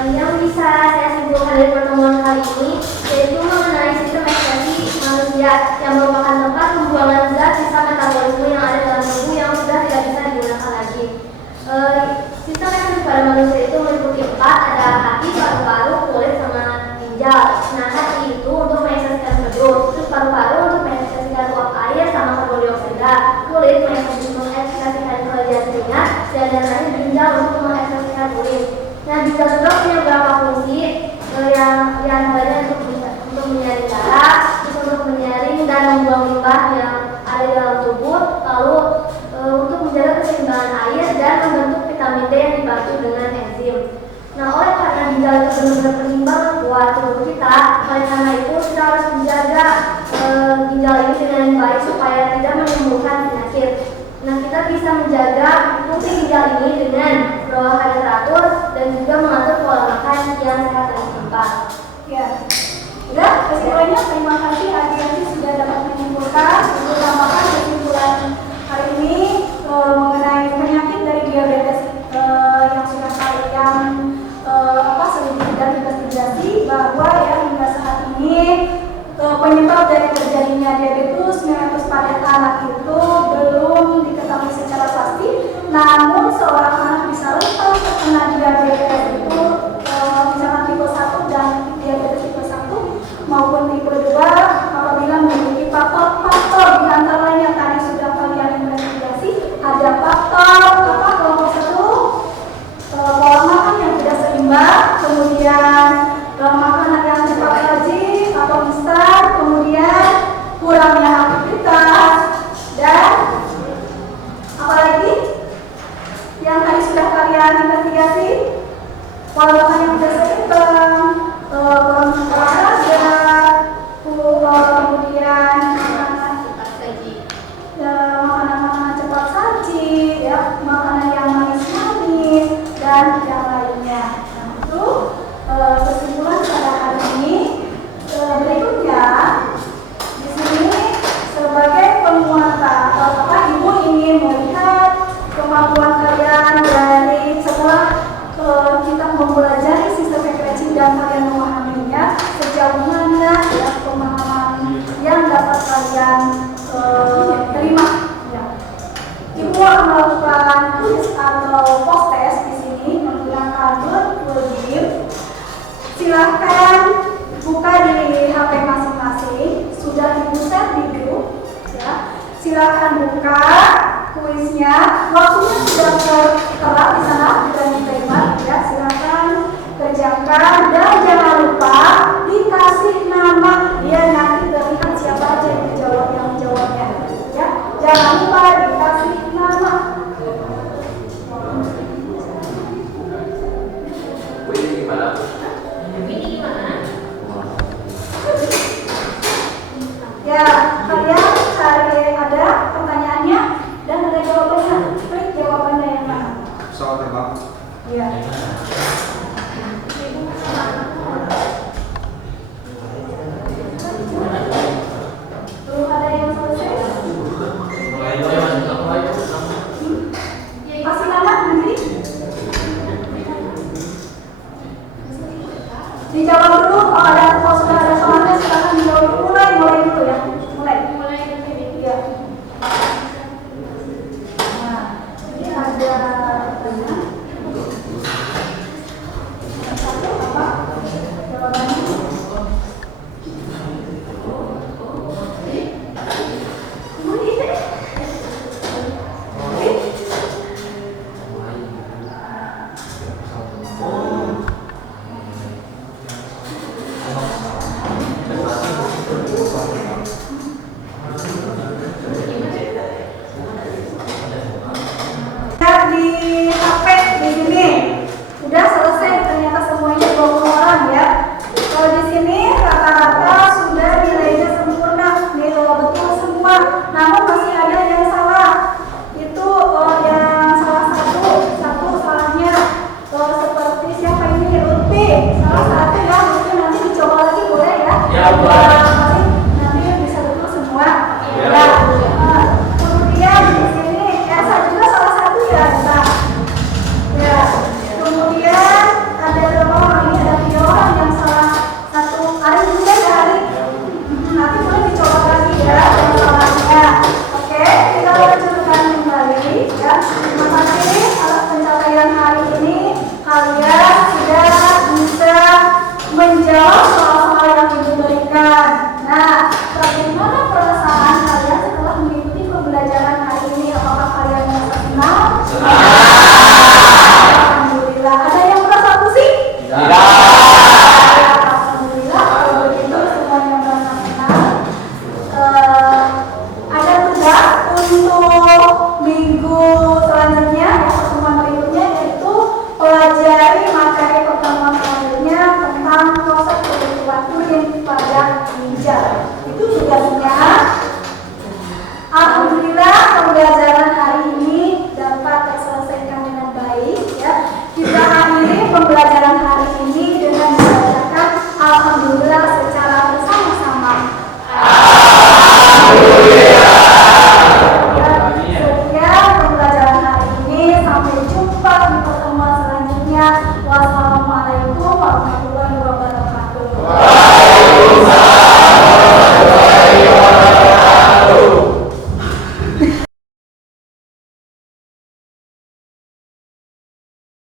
Yang bisa saya simpulkan dari pertemuan kali ini yaitu mengenai sistem ekskresi manusia yang merupakan tempat pembuangan zat sisa metabolisme yang ada dalam tubuh yang sudah tidak bisa digunakan lagi. Sistem ekskresi pada manusia itu meliputi 4, ada hati, paru-paru, kulit, sama ginjal. Nah, hati itu untuk mengekskresikan serbuk, terus paru-paru untuk mengekskresikan uap air sama karbon dioksida, kulit mengekskresikan zat ringan, dan terakhir ginjal untuk mengekskresikan urin. Nah, ginjal juga punya beberapa fungsi yang diantaranya untuk menyaring darah, terus untuk menyaring dan membuang limbah yang ada di dalam tubuh, lalu untuk menjaga keseimbangan air dan membentuk vitamin D yang dibantu dengan enzim. Nah, oleh karena ginjal itu benar-benar berimbang buat tubuh kita, oleh karena itu kita harus menjaga ginjal ini dengan baik supaya tidak menimbulkan penyakit. Nah, kita bisa menjaga fungsi ginjal ini dengan berolahraga teratur dan juga mengatur pola makan yang sehat dan seimbang. Ya, udah kesimpulannya. Terima kasih adik-adik sudah dapat menyimpulkan. Utamakan kesimpulan hari ini mengenai penyakit dari diabetes yang sudah kalian sudah investigasi bahwa ya hingga saat ini penyebab dari terjadinya diabetes mellitus pada anak itu belum diketahui secara pasti. Namun seorang anak bisa rentan terkena diabetes itu misalkan tipe 1 dan diabetes tipe 1 maupun tipe 2 apabila yang tadi sudah kalian investigasi. Pola makan yang biasa tentang olahraga, kemudian makanan-makanan cepat saji, ya, makanan yang manis-manis dan yang lainnya. Nah, itu kesimpulan pada hari ini. Berikutnya di sini sebagai penguatan, apakah ibu ingin melihat kemampuan kalian dari setelah kita mempelajari sistem frequency dan kalian memahaminya, sejauh mana ya pemahaman yang dapat kalian terima. Ya. Ibu akan melakukan quiz atau post test di sini menggunakan Google Meet. Silakan buka di HP masing-masing. Sudah ibu share di grup. Ya. Silakan buka kuisnya. Waktunya sudah tertera di sana dan di timer. Ya, silakan kerjakan dan jangan lupa dikasih nama. Dia nanti terlihat siapa aja yang menjawabnya. Ya, jangan lupa dikasih nama. Ya, kalian cari ada pertanyaannya dan ada jawabannya. Klik jawabannya yang mana? Pesawat terbang. Iya. Belum ada yang selesai? Kasih nama nanti. Dijawab dulu. Kalau sudah ada soalnya silakan dijawab dulu. Mulai dulu ya. Mulai dari dia. Nah, ini ada satu apa? Jawabannya. Di HP di sini udah selesai ternyata semuanya 20 orang ya. Kalau di sini rata-rata sudah nilainya sempurna, betul semua. Namun masih ada yang salah. Itu yang salah satu salahnya seperti siapa ini Lutfi. Salah satu ya, mungkin nanti dicoba lagi boleh ya? Ya, boleh. Nanti bisa betul semua. Ya. Kemudian di sini Elsa juga salah satu ya. Ya, kemudian ada berapa orang ini? Ada 3 orang yang salah satu. Ari juga ya Ari. Nanti boleh dicoba lagi ya yang salahnya. Oke, kita lanjutkan kembali ya. Terima kasih atas pencapaian hari ini. Kalian sudah bisa menjawab soal-soal yang ibu berikan. Nah, bagaimana perasaan kalian setelah mengikuti pembelajaran hari ini? Apakah kalian merasa senang? Alhamdulillah. Ada yang merasa pusing? Alhamdulillah. Kalau begitu semuanya merasa senang. Ada tugas untuk minggu selanjutnya, pertemuan berikutnya, yaitu pelajari materi pertemuan selanjutnya tentang proses kebentukan urin pada ginjal. Itu tugasnya. Alhamdulillah pembelajaran hari ini dapat terselesaikan dengan baik ya. Kita akhiri pembelajaran hari ini dengan membacakan alhamdulillah secara bersama-sama. Sekian pembelajaran hari ini, sampai jumpa di pertemuan selanjutnya. Wassalamualaikum warahmatullahi wabarakatuh.